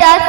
10